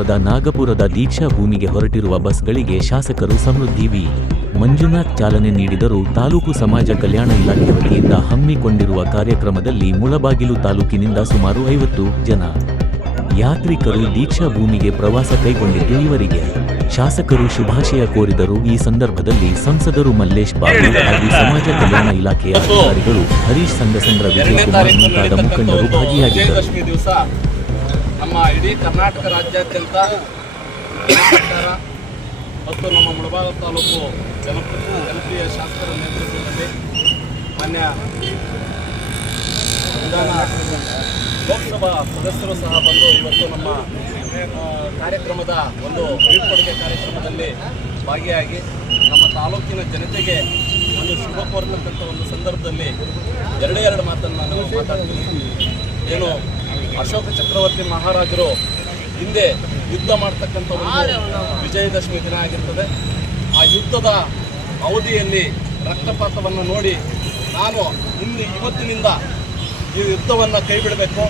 ಕ್ಷೇತ್ರದ ನಾಗಪುರದ ದೀಕ್ಷಾ ಭೂಮಿಗೆ ಹೊರಟಿರುವ ಬಸ್ಗಳಿಗೆ ಶಾಸಕರು ಸಮೃದ್ಧಿ ವಿ. ಮಂಜುನಾಥ್ ಚಾಲನೆ ನೀಡಿದರು. ತಾಲೂಕು ಸಮಾಜ ಕಲ್ಯಾಣ ಇಲಾಖೆ ವತಿಯಿಂದ ಹಮ್ಮಿಕೊಂಡಿರುವ ಕಾರ್ಯಕ್ರಮದಲ್ಲಿ ಮುಳಬಾಗಿಲು ತಾಲೂಕಿನಿಂದ ಸುಮಾರು 50 ಜನ ಯಾತ್ರಿಕರು ದೀಕ್ಷಾ ಭೂಮಿಗೆ ಪ್ರವಾಸ ಕೈಗೊಂಡಿದ್ದು ಇವರಿಗೆ ಶಾಸಕರು ಶುಭಾಶಯ ಕೋರಿದರು. ಈ ಸಂದರ್ಭದಲ್ಲಿ ಸಂಸದರು ಮಲ್ಲೇಶ್ ಬಾಬು ಹಾಗೂ ಸಮಾಜ ಕಲ್ಯಾಣ ಇಲಾಖೆಯ ಅಧಿಕಾರಿಗಳು, ಹರೀಶ್ ಸಂಗಸಂದ್ರ, ವಿಜಯಕುಮಾರ್ ಮುಂತಾದ ಮುಖಂಡರು ಭಾಗಿಯಾಗಿದ್ದರು. ನಮ್ಮ ಇಡೀ ಕರ್ನಾಟಕ ರಾಜ್ಯಾದ್ಯಂತ ಮತ್ತು ನಮ್ಮ ಮುಳಬಾಗ ತಾಲೂಕು ಜನಪ್ರಿಯ ಶಾಸಕರ ನೇತೃತ್ವದಲ್ಲಿ ಮಾನ್ಯ ವಿಧಾನ ಲೋಕಸಭಾ ಸದಸ್ಯರು ಸಹ ಬಂದು ಇವತ್ತು ನಮ್ಮ ಕಾರ್ಯಕ್ರಮದ ಒಂದು ಬೀಳ್ಕೊಡುಗೆ ಕಾರ್ಯಕ್ರಮದಲ್ಲಿ ಭಾಗಿಯಾಗಿ ನಮ್ಮ ತಾಲೂಕಿನ ಜನತೆಗೆ ಒಂದು ಶುಭ ಕೋರ್ತಕ್ಕಂಥ ಒಂದು ಸಂದರ್ಭದಲ್ಲಿ ಎರಡು ಮಾತನ್ನು ನಾನು ಮಾತಾಡ್ತೀನಿ. ಏನು ಅಶೋಕ ಚಕ್ರವರ್ತಿ ಮಹಾರಾಜರು ಹಿಂದೆ ಯುದ್ಧ ಮಾಡ್ತಕ್ಕಂಥ ಒಂದು ವಿಜಯದಶಮಿ ದಿನ ಆಗಿರ್ತದೆ. ಆ ಯುದ್ಧದ ಅವಧಿಯಲ್ಲಿ ರಕ್ತಪಾತವನ್ನು ನೋಡಿ ನಾನು ಇವತ್ತಿನಿಂದ ಈ ಯುದ್ಧವನ್ನು ಕೈ ಬಿಡಬೇಕು,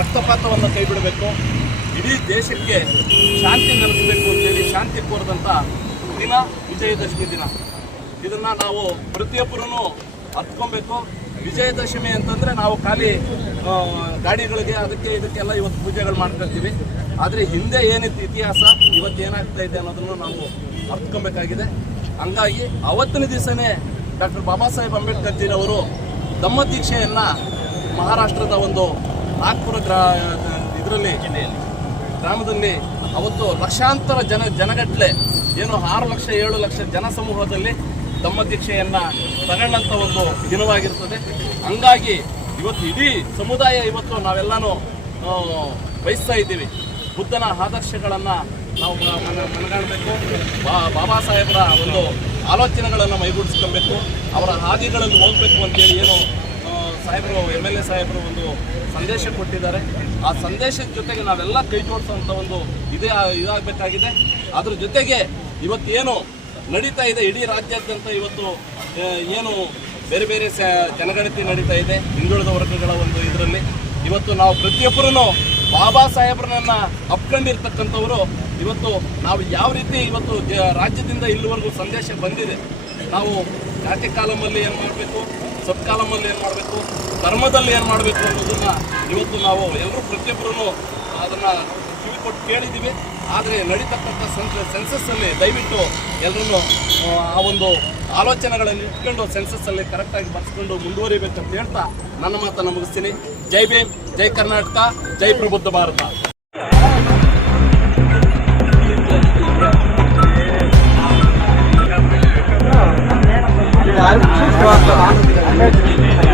ರಕ್ತಪಾತವನ್ನು ಕೈ ಬಿಡಬೇಕು, ಇಡೀ ದೇಶಕ್ಕೆ ಶಾಂತಿ ನೆಲೆಸಬೇಕು ಅಂತೇಳಿ ಶಾಂತಿ ಕೋರಿದಂಥ ದಿನ ವಿಜಯದಶಮಿ ದಿನ. ಇದನ್ನು ನಾವು ಪ್ರತಿಯೊಬ್ಬರೂ ಅರ್ಥಕೊಬೇಕು. ವಿಜಯದಶಮಿ ಅಂತಂದರೆ ನಾವು ಖಾಲಿ ಗಾಡಿಗಳಿಗೆ ಅದಕ್ಕೆ ಇದಕ್ಕೆಲ್ಲ ಇವತ್ತು ಪೂಜೆಗಳು ಮಾಡ್ಕೊಳ್ತೀವಿ. ಆದರೆ ಹಿಂದೆ ಏನಿತ್ತು ಇತಿಹಾಸ, ಇವತ್ತು ಏನಾಗ್ತಾ ಇದೆ ಅನ್ನೋದನ್ನು ನಾವು ಅರ್ಥಕೊಬೇಕಾಗಿದೆ. ಹಂಗಾಗಿ ಅವತ್ತಿನ ದಿವಸನೇ ಡಾಕ್ಟರ್ ಬಾಬಾ ಸಾಹೇಬ್ ಅಂಬೇಡ್ಕರ್ ಜಿರವರು ಧಮ್ಮ ದೀಕ್ಷೆಯನ್ನು ಮಹಾರಾಷ್ಟ್ರದ ಒಂದು ನಾಗ್ಪುರ ಗ್ರಾಮದಲ್ಲಿ ಅವತ್ತು ಲಕ್ಷಾಂತರ ಜನಗಟ್ಟಲೆ ಏನು 6 ಲಕ್ಷ 7 ಲಕ್ಷ ಜನ ಸಮೂಹದಲ್ಲಿ ಧಮ್ಮ ದೀಕ್ಷೆಯನ್ನು ತಗೊಂಡಂಥ ಒಂದು ದಿನವಾಗಿರ್ತದೆ. ಹಂಗಾಗಿ ಇವತ್ತು ಇಡೀ ಸಮುದಾಯ ಇವತ್ತು ನಾವೆಲ್ಲನೂ ಬಯಸ್ತಾ ಇದ್ದೀವಿ. ಬುದ್ಧನ ಆದರ್ಶಗಳನ್ನು ನಾವು ಮನಗಾಣಬೇಕು. ಬಾಬಾ ಸಾಹೇಬರ ಒಂದು ಆಲೋಚನೆಗಳನ್ನು ಮೈಗೂಡಿಸ್ಕೊಬೇಕು, ಅವರ ಹಾದಿಗಳಲ್ಲಿ ಹೋಗಬೇಕು ಅಂತೇಳಿ ಏನು ಸಾಹೇಬರು MLA ಸಾಹೇಬರು ಒಂದು ಸಂದೇಶ ಕೊಟ್ಟಿದ್ದಾರೆ. ಆ ಸಂದೇಶದ ಜೊತೆಗೆ ನಾವೆಲ್ಲ ಕೈ ಜೋಡಿಸುವಂಥ ಒಂದು ಇದಾಗಬೇಕಾಗಿದೆ. ಅದ್ರ ಜೊತೆಗೆ ಇವತ್ತೇನು ನಡೀತಾ ಇದೆ ಇಡೀ ರಾಜ್ಯಾದ್ಯಂತ ಇವತ್ತು ಏನು ಬೇರೆ ಬೇರೆ ಜನಗಣತಿ ನಡೀತಾ ಇದೆ ಹಿಂದುಳಿದ ವರ್ಗಗಳ ಒಂದು ಇದರಲ್ಲಿ ಇವತ್ತು ನಾವು ಪ್ರತಿಯೊಬ್ಬರೂ ಬಾಬಾ ಸಾಹೇಬ್ರನ್ನ ಅಪ್ಕೊಂಡಿರ್ತಕ್ಕಂಥವರು ಇವತ್ತು ನಾವು ಯಾವ ರೀತಿ ಇವತ್ತು ರಾಜ್ಯದಿಂದ ಇಲ್ಲಿವರೆಗೂ ಸಂದೇಶ ಬಂದಿದೆ. ನಾವು ಜಾತಿ ಕಾಲಮಲ್ಲಿ ಏನು ಮಾಡಬೇಕು, ಸಬ್ ಕಾಲಮಲ್ಲಿ ಏನು ಮಾಡಬೇಕು, ಧರ್ಮದಲ್ಲಿ ಏನು ಮಾಡಬೇಕು ಅನ್ನೋದನ್ನು ಇವತ್ತು ನಾವು ಎಲ್ಲರೂ ಪ್ರತಿಯೊಬ್ಬರೂ ಅದನ್ನು ಕಿವಿ ಕೊಟ್ಟು ಕೇಳಿದ್ದೀವಿ. ಆದರೆ ನಡೀತಕ್ಕಂಥ ಸೆನ್ಸಸ್ಸಲ್ಲಿ ದಯವಿಟ್ಟು ಎಲ್ಲರೂ ಆ ಒಂದು ಆಲೋಚನೆಗಳನ್ನು ಇಟ್ಕೊಂಡು ಸೆನ್ಸಸ್ಸಲ್ಲಿ ಕರೆಕ್ಟಾಗಿ ಬರ್ಸ್ಕೊಂಡು ಮುಂದುವರಿಬೇಕಂತ ಹೇಳ್ತಾ ನನ್ನ ಮಾತನ್ನು ಮುಗಿಸ್ತೀನಿ. ಜೈ ಭೀಮ್, ಜೈ ಕರ್ನಾಟಕ, ಜೈ ಪ್ರಬುದ್ಧ ಭಾರತ. I'm